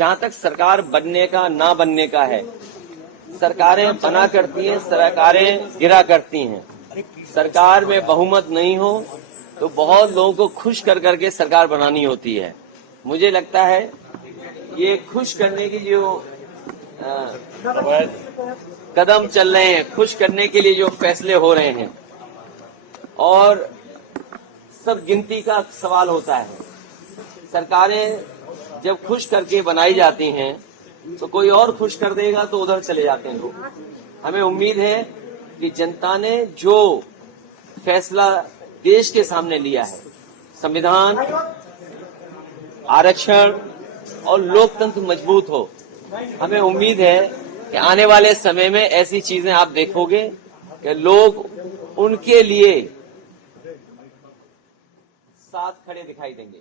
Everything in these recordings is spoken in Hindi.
जहां तक सरकार बनने का ना बनने का है, सरकारें बना करती हैं, सरकारें गिरा करती हैं। सरकार में बहुमत नहीं हो तो बहुत लोगों को खुश कर करके सरकार बनानी होती है। मुझे लगता है ये खुश करने की जो कदम चल रहे हैं, खुश करने के लिए जो फैसले हो रहे हैं, और सब गिनती का सवाल होता है। सरकारें जब खुश करके बनाई जाती हैं तो कोई और खुश कर देगा तो उधर चले जाते हैं लोग। हमें उम्मीद है कि जनता ने जो फैसला देश के सामने लिया है, संविधान, आरक्षण और लोकतंत्र मजबूत हो, हमें उम्मीद है कि आने वाले समय में ऐसी चीजें आप देखोगे कि लोग उनके लिए साथ खड़े दिखाई देंगे।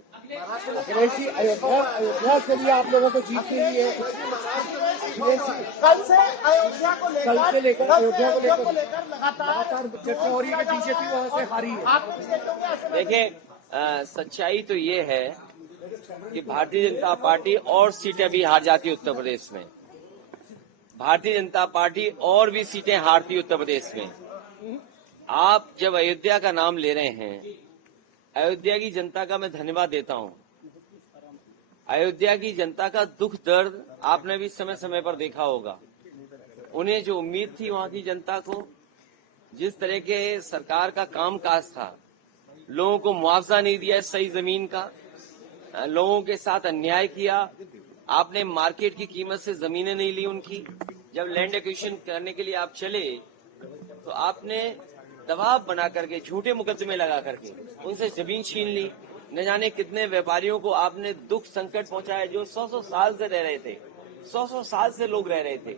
अखिलेश जी, अयोध्या से भी आप लोगों को जीत के लिए कल से अयोध्या को लेकर लगातार चर्चा हो रही है कि बीजेपी वहां से हारी है। देखिए, सच्चाई तो ये है कि भारतीय जनता पार्टी और सीटें भी हार जाती उत्तर प्रदेश में। भारतीय जनता पार्टी और भी सीटें हारती उत्तर प्रदेश में। आप जब अयोध्या का नाम ले रहे हैं, अयोध्या की जनता का मैं धन्यवाद देता हूं। अयोध्या की जनता का दुख दर्द आपने भी समय समय पर देखा होगा। उन्हें जो उम्मीद थी वहां की जनता को, जिस तरह के सरकार का कामकाज था, लोगों को मुआवजा नहीं दिया सही जमीन का, लोगों के साथ अन्याय किया, आपने मार्केट की कीमत से जमीनें नहीं ली उनकी। जब लैंड एक्विजिशन करने के लिए आप चले तो आपने दबाव बना करके, झूठे मुकदमे लगा करके उनसे जमीन छीन ली। न जाने कितने व्यापारियों को आपने दुख संकट पहुंचाया जो 100-100 साल से रह रहे थे, 100-100 साल से लोग रह रहे थे।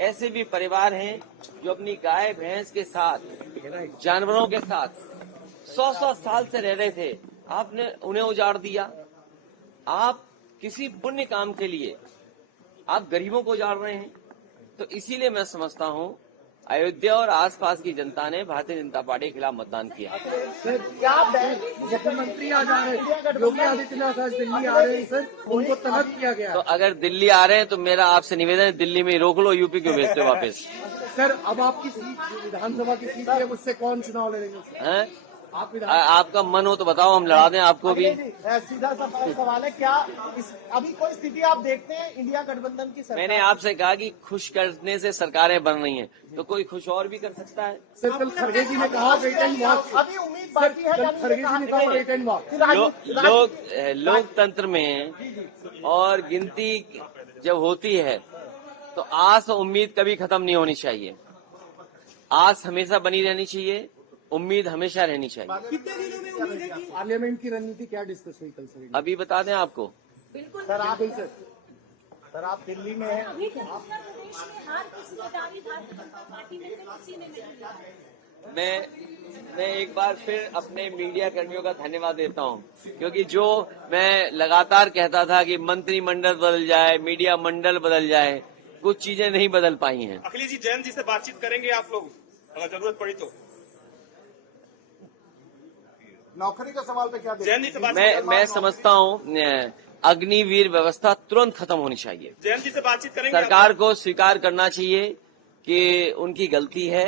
ऐसे भी परिवार हैं जो अपनी गाय भैंस के साथ, जानवरों के साथ 100-100 साल से रह रहे थे, आपने उन्हें उजाड़ दिया। आप किसी पुण्य काम के लिए आप गरीबों को उजाड़ रहे हैं। तो इसीलिए मैं समझता हूं अयोध्या और आसपास की जनता ने भारतीय जनता पार्टी के खिलाफ मतदान किया। मुख्यमंत्री आ जा रहे हैं, योगी आदित्यनाथ आज दिल्ली आ रहे हैं सर, उनको तलब किया गया। तो अगर दिल्ली आ रहे हैं तो मेरा आपसे निवेदन है, दिल्ली में रोक लो, यूपी क्यों भेजते हो वापस? सर, अब आपकी सीट विधानसभा की सीट है, उससे कौन चुनाव लड़ेंगे? हैं? आपका मन हो तो बताओ, हम लड़ा दें आपको भी। सीधा सा सवाल है, क्या अभी कोई स्थिति आप देखते हैं इंडिया गठबंधन की सरकार? मैंने आपसे कहा कि खुश करने से सरकारें बन रही हैं, तो कोई खुश और भी कर सकता है। सर, कल खड़गे जी ने कहा वेट एंड वॉच। अभी उम्मीद बाकी है। खड़गे जी ने कहा वेट एंड वॉच। लोकतंत्र में और गिनती जब होती है तो आस और उम्मीद कभी खत्म नहीं होनी चाहिए। आस हमेशा बनी रहनी चाहिए, उम्मीद हमेशा रहनी चाहिए। कितने दिनों में उम्मीद है कि पार्लियामेंट की रणनीति क्या डिस्कस हुई कल से? अभी बता दें आपको। बिल्कुल सर, आप दिल्ली में हैं। अभी उत्तर प्रदेश में हर हिस्सेदारी भारतीय जनता पार्टी में से किसी ने नहीं लिया है। मैं एक बार फिर अपने मीडिया कर्मियों का धन्यवाद देता हूं, क्योंकि जो मैं लगातार कहता था कि मंत्रिमंडल बदल जाए, मीडिया मंडल बदल जाए, कुछ चीजें नहीं बदल पाई हैं। अखिलेश जी, जयंत जी से बातचीत करेंगे आप लोग अगर जरूरत पड़ी तो? नौकरी का सवाल पे क्या जयंत जी से बातचीत मैं समझता हूं अग्निवीर व्यवस्था तुरंत खत्म होनी चाहिए। जयंत जी से बातचीत करेंगे। सरकार को स्वीकार करना चाहिए कि उनकी गलती है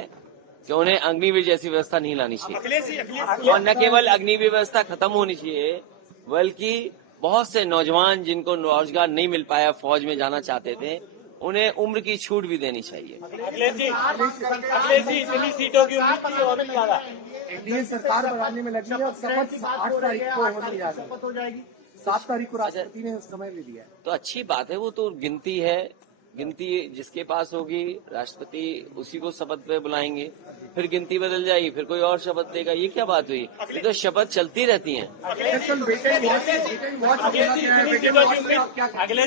कि उन्हें अग्निवीर जैसी व्यवस्था नहीं लानी चाहिए। अखिलेश जी, और न केवल अग्निवीर व्यवस्था खत्म होनी चाहिए, बल्कि बहुत से नौजवान जिनको रोजगार नहीं मिल पाया, फौज में जाना चाहते थे, उन्हें उम्र की छूट भी देनी चाहिए। अखिलेश जी इतनी सीटों की उम्मीद थी और भी ज्यादा। एनडीए सरकार बनाने में लगी है और शपथ 8 तारीख को होने जा रही है। 7 तारीख को राष्ट्रपति ने समय ले लिया है। तो अच्छी बात है, वो तो गिनती है, गिनती जिसके पास होगी राष्ट्रपति उसी को शपथ पे बुलाएंगे, फिर गिनती बदल जाएगी, फिर कोई और शपथ देगा। ये क्या बात हुई? ये तो शपथ चलती रहती हैं। अखिलेश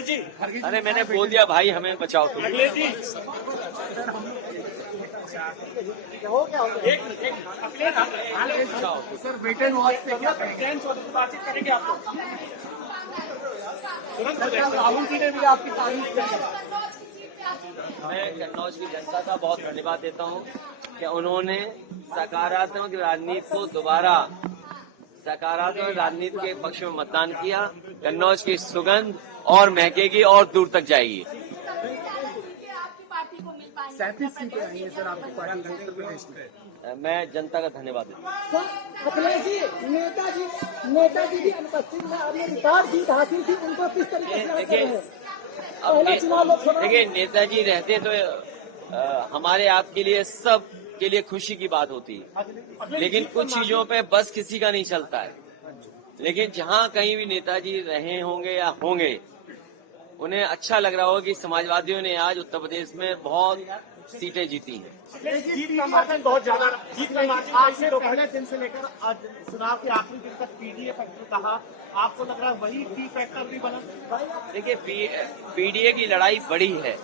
जी, अरे मैंने बोल दिया भाई, हमें बचाओ तुम। Akhilesh ji, sir, wait and watch पे क्या जयंत चौधरी से बातचीत करेंगे आप लोग तुरंत? राहुल जी ने भी आपकी तारीफ की। मैं कन्नौज की जनता का बहुत धन्यवाद देता हूं कि उन्होंने सकारात्मक राजनीति को दोबारा सकारात्मक राजनीति के पक्ष में मतदान किया। कन्नौज की सुगंध और महकेगी और दूर तक जाएगी। आपकी पार्टी को मिल पाएंगे। 37 सीटें आई हैं सर आपकी पार्टी में उत्तर प्रदेश में। मैं जनता का धन्यवाद देता हूँ। अखिलेश जी, नेताजी की अनुपस्थिति में आपने रिकॉर्ड जीत हासिल की, उनको किस तरीके से देखिए, पहला चुनाव लोकसभा देखिए नेताजी रहते तो हमारे आपके लिए सब के लिए खुशी की बात होती है, लेकिन कुछ चीजों पे बस किसी का नहीं चलता है। लेकिन जहाँ कहीं भी नेताजी रहे होंगे या होंगे, उन्हें अच्छा लग रहा होगा कि समाजवादियों ने आज उत्तर प्रदेश में बहुत सीटें जीती हैं। जीत का मार्जिन बहुत ज्यादा, जीत का मार्जिन आपने पहले दिन से लेकर आज चुनाव के आखिरी दिन तक पीडीए फैक्टर कहा, आपको लग रहा है वही की फैक्टर भी बना? देखिए पीडीए की लड़ाई बड़ी है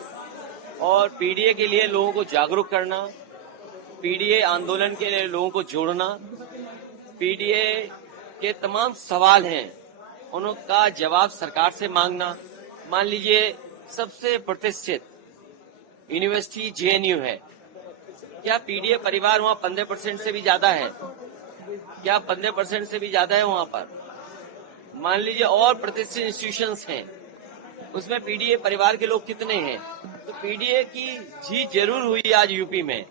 और पीडीए के लिए लोगों को जागरूक करना, पीडीए आंदोलन के लिए लोगों को जोड़ना, पीडीए के तमाम सवाल हैं उनका जवाब सरकार से मांगना। मान लीजिए सबसे प्रतिष्ठित यूनिवर्सिटी जेएनयू है, क्या पीडीए परिवार वहाँ 15% से भी ज्यादा है? क्या 15% से भी ज्यादा है वहाँ पर? मान लीजिए और प्रतिष्ठित इंस्टीट्यूशंस हैं, उसमें पीडीए परिवार के लोग कितने हैं? तो पीडीए की जीत जरूर हुई आज यूपी में,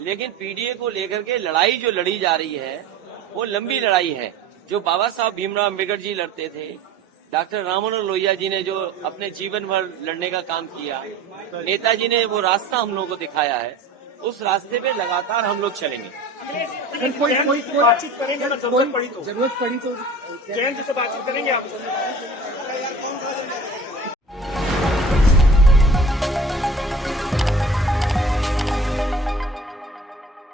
लेकिन पीडीए को लेकर के लड़ाई जो लड़ी जा रही है वो लंबी लड़ाई है। जो बाबा साहब भीमराव अम्बेडकर जी लड़ते थे, डॉक्टर राम मनोहर लोहिया जी ने जो अपने जीवन भर लड़ने का काम किया, नेताजी ने वो रास्ता हम लोगों को दिखाया है, उस रास्ते पे लगातार हम लोग चलेंगे। कोई बातचीत करेंगे, जरूरत पड़ी तो जरूरत पड़ी तो जयंत से बातचीत करेंगे आप?